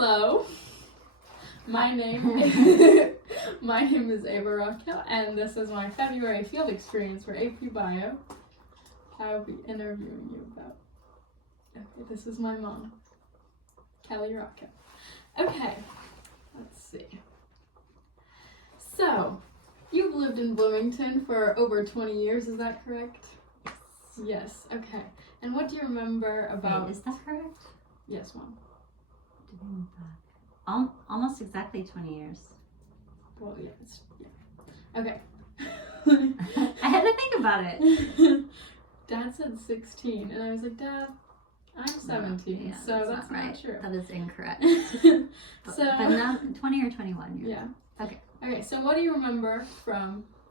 Hello. My name is Ava Rockhill, and this is my February field experience for AP Bio. I will be interviewing you about. Okay, this is my mom, Kelly Rockhill. Okay, let's see. So, you've lived in Bloomington for over 20 years, is that correct? Yes. Okay. And what do you remember about? Wait, is that correct? Yes, Mom. Almost exactly 20 years. Well, yeah. Okay. I had to think about it. Dad said 16, and I was like, Dad, I'm 17, yeah, so that's not right. not true. That is incorrect. So, but not 20 or 21 years. Yeah. Okay. Okay, so what do you remember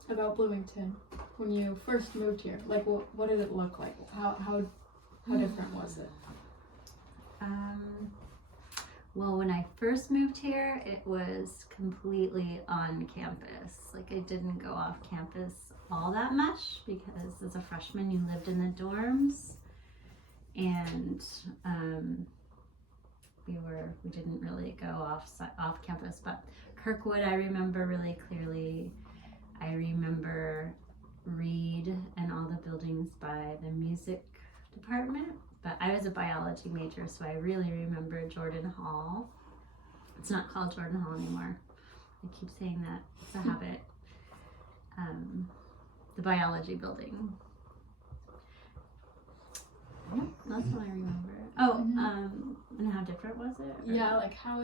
about Bloomington when you first moved here? Like, what did it look like? How different was it? Well, when I first moved here, it was completely on campus. Like, I didn't go off campus all that much because as a freshman, you lived in the dorms, and we didn't really go off campus. But Kirkwood, I remember really clearly. I remember Reed and all the buildings by the music department. But I was a biology major, so I really remember Jordan Hall. It's not called Jordan Hall anymore. I keep saying that. It's a habit. The biology building. Yeah, that's what I remember. Oh, and how different was it? Or? Yeah, like how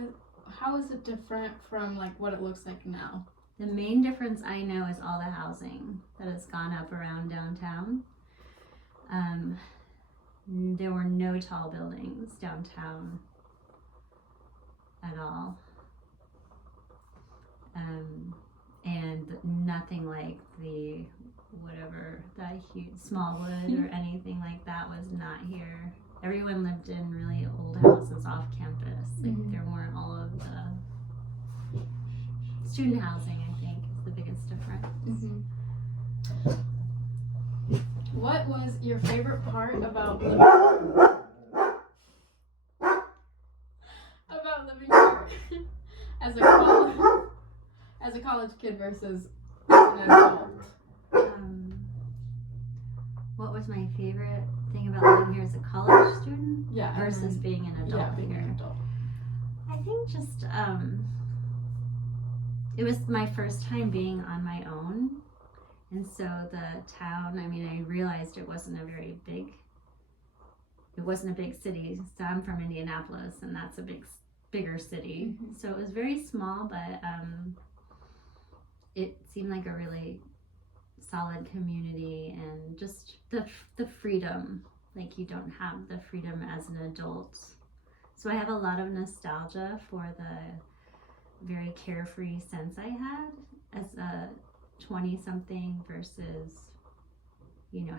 is it different from like what it looks like now? The main difference I know is all the housing that has gone up around downtown. There were no tall buildings downtown at all. And nothing like that huge Smallwood or anything like that was not here. Everyone lived in really old houses off campus. Like there weren't all of the student housing, I think, is the biggest difference. What was your favorite part about living here as a college kid versus as an adult? What was my favorite thing about living here as a college student versus being an adult being here? An adult. I think just it was my first time being on my own. And so the town, I realized it wasn't a big city. So I'm from Indianapolis, and that's a bigger city. So it was very small, but it seemed like a really solid community, and just the freedom. Like, you don't have the freedom as an adult. So I have a lot of nostalgia for the very carefree sense I had as a 20-something versus,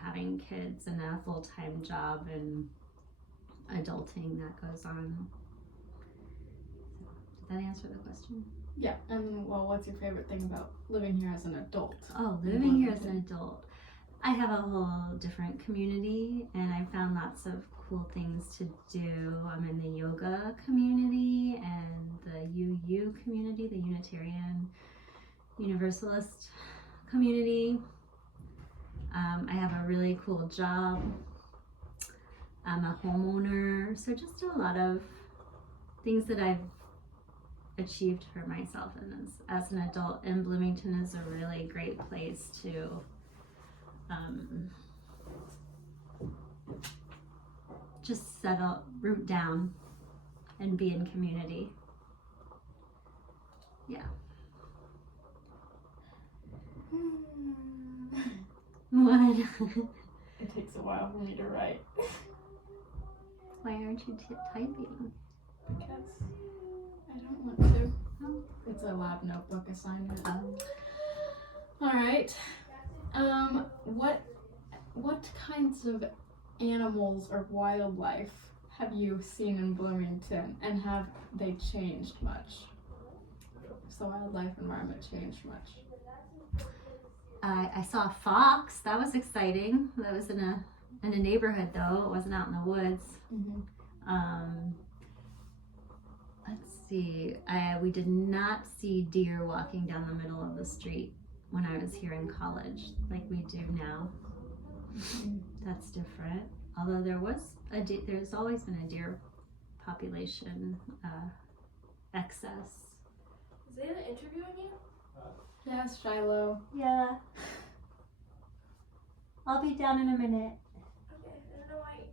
having kids and a full-time job and adulting that goes on. Did that answer the question? Yeah, and what's your favorite thing about living here as an adult? Oh, living here as an adult. I have a whole different community, and I found lots of cool things to do. I'm in the yoga community and the UU community, the Unitarian Universalist community. I have a really cool job. I'm a homeowner, so just a lot of things that I've achieved for myself, and as an adult. And Bloomington is a really great place to just root down and be in community. Yeah. What? It takes a while for me to write. Why aren't you typing? Because I don't want to. Oh. It's a lab notebook assignment. Oh. All right. What kinds of animals or wildlife have you seen in Bloomington, and have they changed much? Has the wildlife environment changed much? I saw a fox. That was exciting. That was in a neighborhood, though. It wasn't out in the woods. Let's see. We did not see deer walking down the middle of the street when I was here in college like we do now. That's different. Although there's always been a deer population excess. Is Zayla interviewing you? Yes, Shiloh. Yeah. I'll be down in a minute. Okay, I don't know why you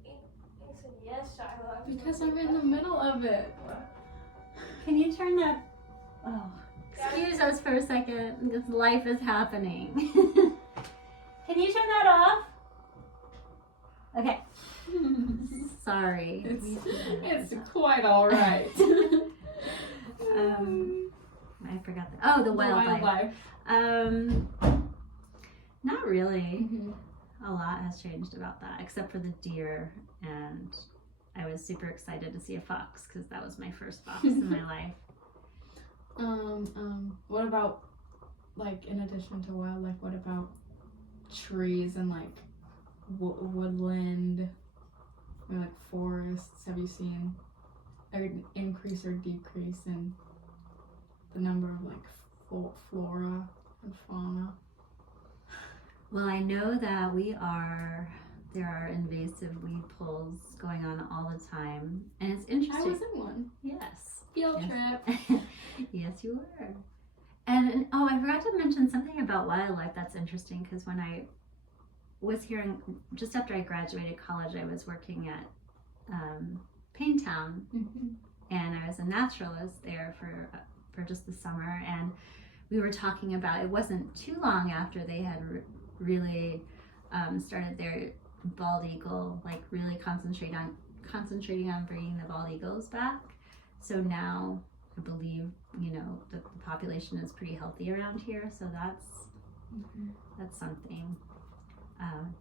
said yes, Shiloh. Because I'm in the middle of it. Can you turn that? Oh, excuse us for a second. Because life is happening. Can you turn that off? Okay. Sorry. It's quite all right. I forgot that. Oh, the wildlife. Not really. A lot has changed about that, except for the deer, and I was super excited to see a fox because that was my first fox in my life. What about, like, in addition to wildlife, what about trees and like woodland or like forests? Have you seen an increase or decrease in the number of like flora and fauna? Well, I know that there are invasive weed pulls going on all the time, and it's interesting. I was in one. Yes. Field Yes. trip. Yes, you were. And oh, I forgot to mention something about wildlife that's interesting, because when I was here, just after I graduated college, I was working at Paintown, and I was a naturalist there for just the summer, and we were talking about, it wasn't too long after they had really started their bald eagle, like really concentrating on bringing the bald eagles back. So now I believe, the population is pretty healthy around here. So that's something.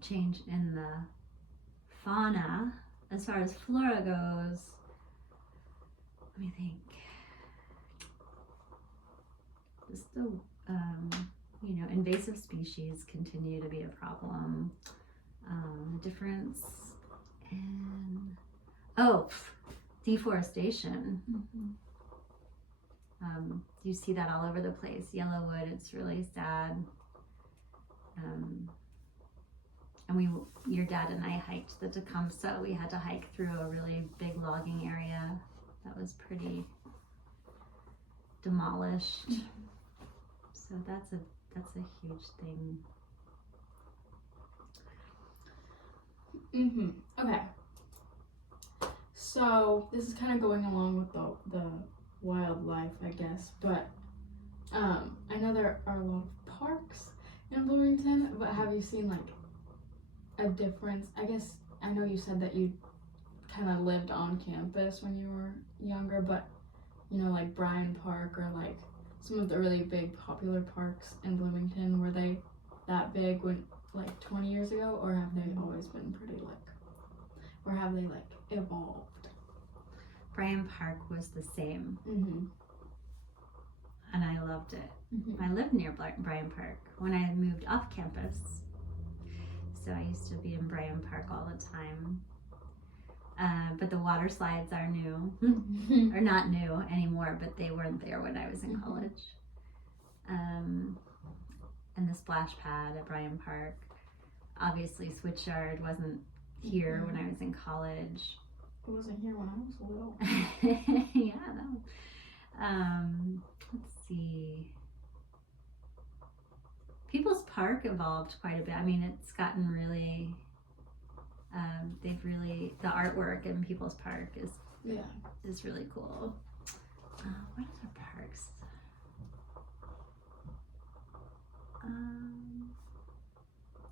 Change in the fauna. As far as flora goes, let me think. Just the invasive species continue to be a problem. Difference in deforestation. You see that all over the place. Yellowwood, it's really sad. And your dad and I hiked the Tecumseh. We had to hike through a really big logging area that was pretty demolished. So that's a huge thing. Okay. So this is kind of going along with the wildlife, I guess, but I know there are a lot of parks in Bloomington, but have you seen like a difference? I guess I know you said that you kind of lived on campus when you were younger, but like Bryan Park or like some of the really big popular parks in Bloomington, were they that big when like 20 years ago, or have they always been pretty or have they like evolved? Bryan Park was the same, and I loved it. I lived near Bryan Park when I moved off campus, so I used to be in Bryan Park all the time. But the water slides are new, or not new anymore, but they weren't there when I was in college. And the splash pad at Bryan Park. Obviously, Switchyard wasn't here when I was in college. It wasn't here when I was little. Yeah, no. Let's see. People's Park evolved quite a bit. I mean, it's gotten really. The artwork in People's Park is really cool. What other parks?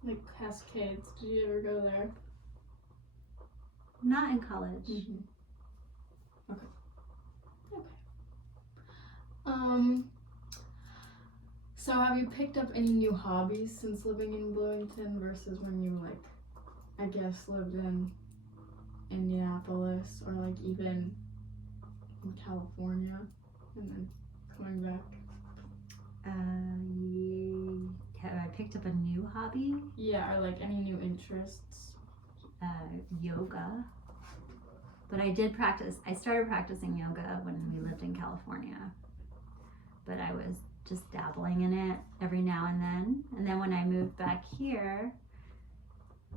Like Cascades, did you ever go there? Not in college. Okay. So have you picked up any new hobbies since living in Bloomington versus when you I guess lived in Indianapolis or even in California and then coming back? Have I picked up a new hobby? Yeah, or any new interests? Yoga. But I started practicing yoga when we lived in California. But I was just dabbling in it every now and then. And then when I moved back here,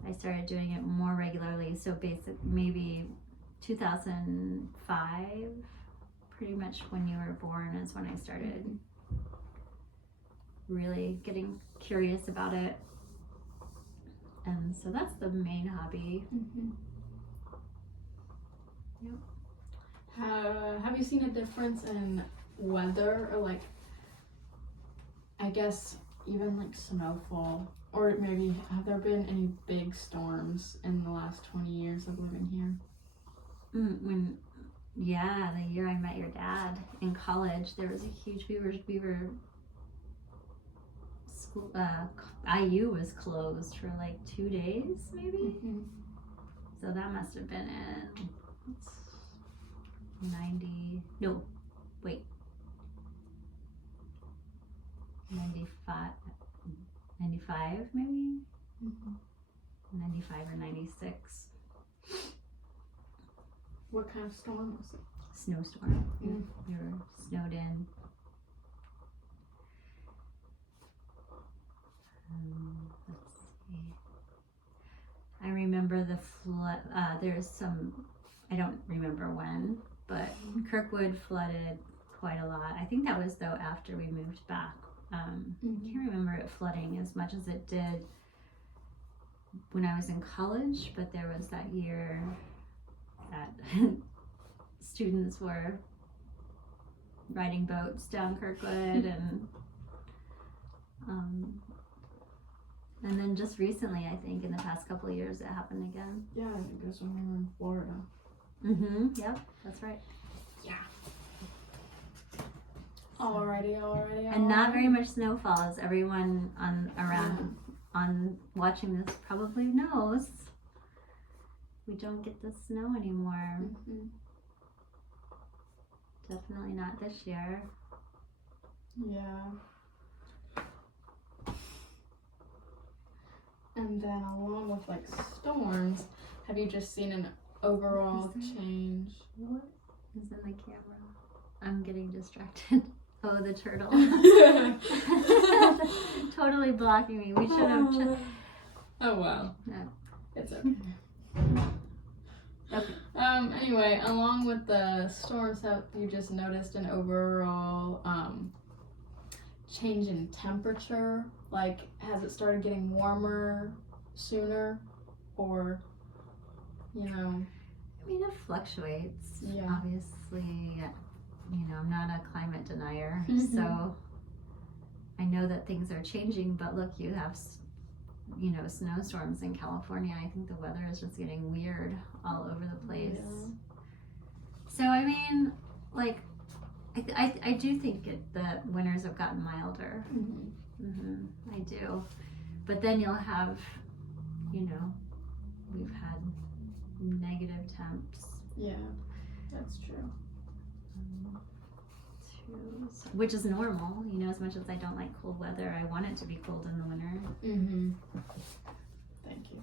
I started doing it more regularly. So maybe 2005, pretty much when you were born, is when I started really getting curious about it. And so that's the main hobby. Mm-hmm. Yep. Have you seen a difference in weather, or like, I guess even like snowfall, or maybe have there been any big storms in the last 20 years of living here? The year I met your dad in college, there was a huge school, IU was closed for like 2 days maybe. Mm-hmm. So that must have been in 95 maybe. Mm-hmm. 95 or 96. What kind of storm was it? Snowstorm. Mm. We were snowed in. Let's see. I remember the flood. There's some, I don't remember when, but Kirkwood flooded quite a lot. I think that was though after we moved back. I can't remember it flooding as much as it did when I was in college, but there was that year that students were riding boats down Kirkwood and then just recently, I think in the past couple of years, it happened again. Yeah, I think it was when we were in Florida. Yep, that's right. Yeah. Alrighty. And not very much snowfall, as everyone on watching this probably knows. We don't get the snow anymore. Mm-hmm. Definitely not this year. Yeah. And then along with like storms, have you just seen an overall change? What is in the camera? I'm getting distracted. Oh, the turtle. Totally blocking me. We should have Oh well. No. It's okay. Okay. Anyway, along with the storms, have you just noticed an overall change in temperature? Like, has it started getting warmer sooner, or I mean, it fluctuates. Yeah. Obviously, I'm not a climate denier, Mhm. so I know that things are changing. But look, you have, snowstorms in California. I think the weather is just getting weird all over the place. Yeah. So I mean, like, I do think the winters have gotten milder. Mm-hmm. I do, but then you'll have, we've had negative temps. Yeah, that's true. Which is normal, as much as I don't like cold weather, I want it to be cold in the winter. Mm-hmm. Thank you.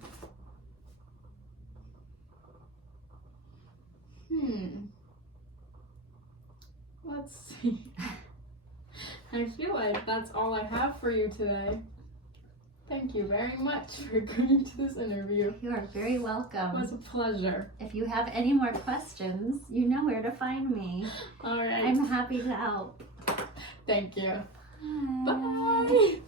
Let's see. I feel like that's all I have for you today. Thank you very much for agreeing to this interview. You are very It welcome. was a pleasure. If you have any more questions, you know where to find me. All right. I'm happy to help. Thank you. Bye. Bye.